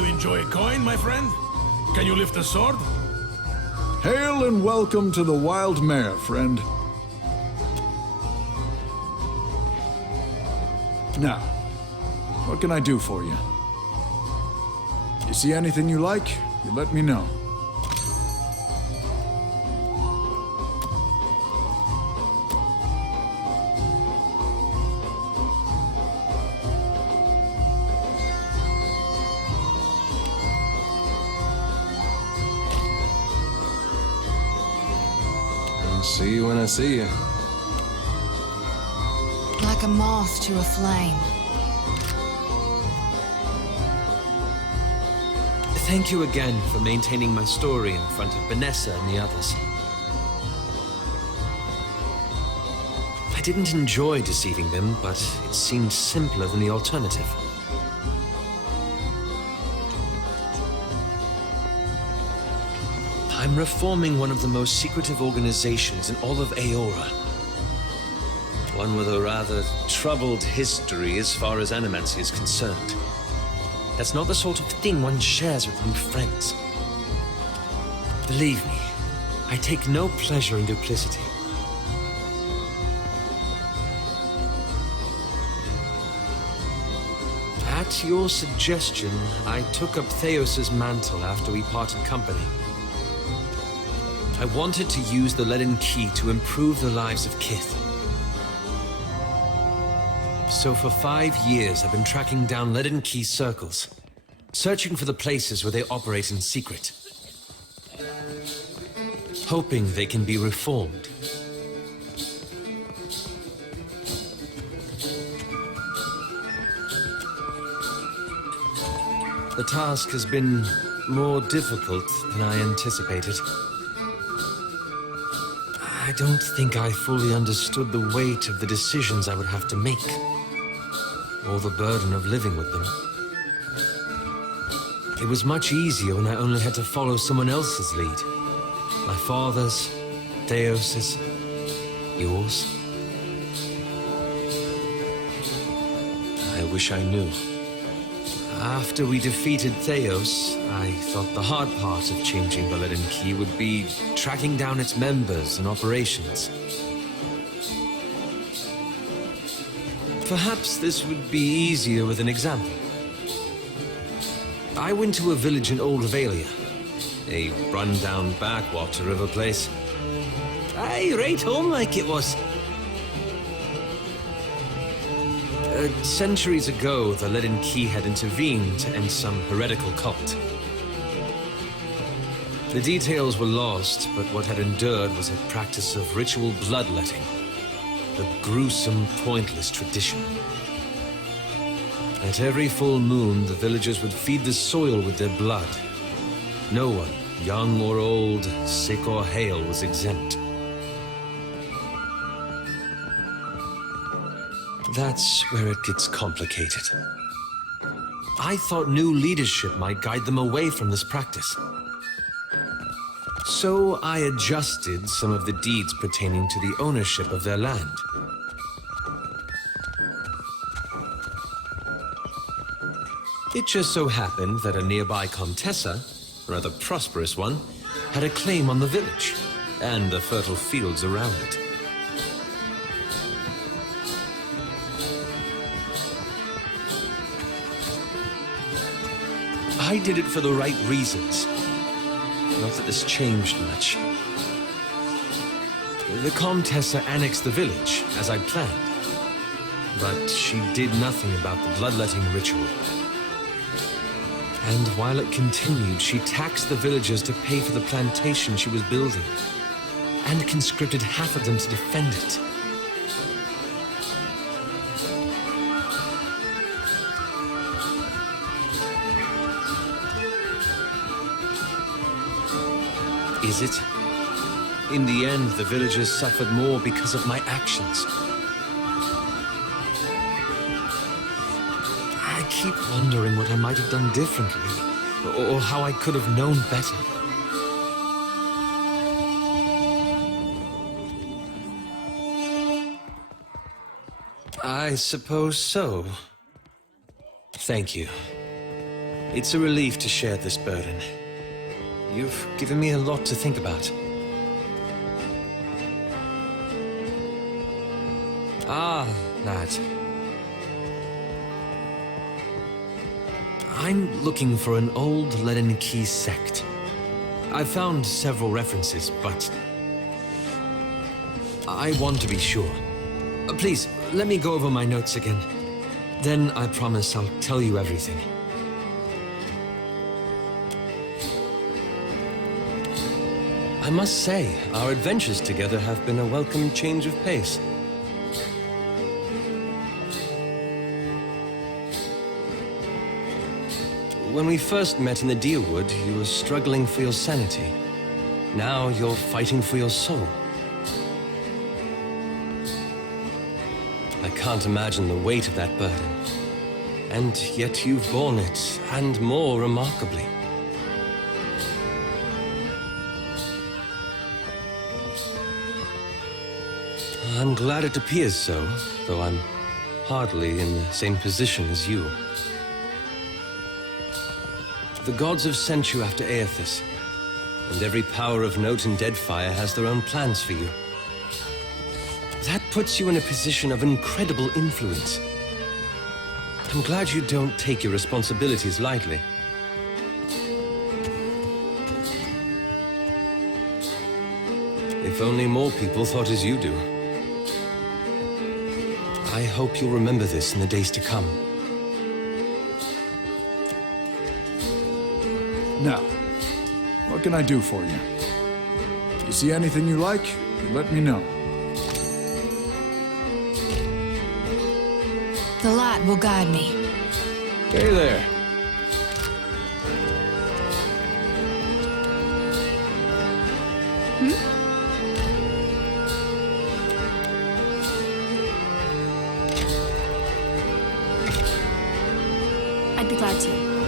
you enjoy a coin, my friend? Can you lift a sword? Hail and welcome to the Wild Mare, friend. Now, what can I do for you? You see anything you like, you let me know. I'll see you when I see you. Like a moth to a flame. Thank you again for maintaining my story in front of Vanessa and the others. I didn't enjoy deceiving them, but it seemed simpler than the alternative. I'm reforming one of the most secretive organizations in all of Aora. One with a rather troubled history as far as animancy is concerned. That's not the sort of thing one shares with new friends. Believe me, I take no pleasure in duplicity. At your suggestion, I took up Theos's mantle after we parted company. I wanted to use the Leaden Key to improve the lives of Kith. So for 5 years, I've been tracking down Leaden Key circles, searching for the places where they operate in secret, hoping they can be reformed. The task has been more difficult than I anticipated. I don't think I fully understood the weight of the decisions I would have to make, or the burden of living with them. It was much easier when I only had to follow someone else's lead. My father's, Theos's, yours. I wish I knew. After we defeated Theos, I thought the hard part of changing the Leaden Key would be tracking down its members and operations. Perhaps this would be easier with an example. I went to a village in Old Alliria, a run-down backwater of a place. Aye, right home like it was. Centuries ago, the Leaden Key had intervened to end some heretical cult. The details were lost, but what had endured was a practice of ritual bloodletting, a gruesome, pointless tradition. At every full moon, the villagers would feed the soil with their blood. No one, young or old, sick or hale, was exempt. That's where it gets complicated. I thought new leadership might guide them away from this practice. So I adjusted some of the deeds pertaining to the ownership of their land. It just so happened that a nearby Contessa, a rather prosperous one, had a claim on the village and the fertile fields around it. I did it for the right reasons. Not that this changed much. The Contessa annexed the village, as I'd planned. But she did nothing about the bloodletting ritual. And while it continued, she taxed the villagers to pay for the plantation she was building, and conscripted half of them to defend it. Is it? In the end, the villagers suffered more because of my actions. I keep wondering what I might have done differently, or how I could have known better. I suppose so. Thank you. It's a relief to share this burden. You've given me a lot to think about. Ah, that. I'm looking for an old Leaden Key sect. I've found several references, but I want to be sure. Please, let me go over my notes again. Then I promise I'll tell you everything. I must say, our adventures together have been a welcome change of pace. When we first met in the Deerwood, you were struggling for your sanity. Now you're fighting for your soul. I can't imagine the weight of that burden. And yet you've borne it, and more remarkably. I'm glad it appears so, though I'm hardly in the same position as you. The gods have sent you after Aethys, and every power of note in Deadfire has their own plans for you. That puts you in a position of incredible influence. I'm glad you don't take your responsibilities lightly. If only more people thought as you do. I hope you'll remember this in the days to come. Now, what can I do for you? You see anything you like, you let me know. The light will guide me. Hey there. I'd be glad to.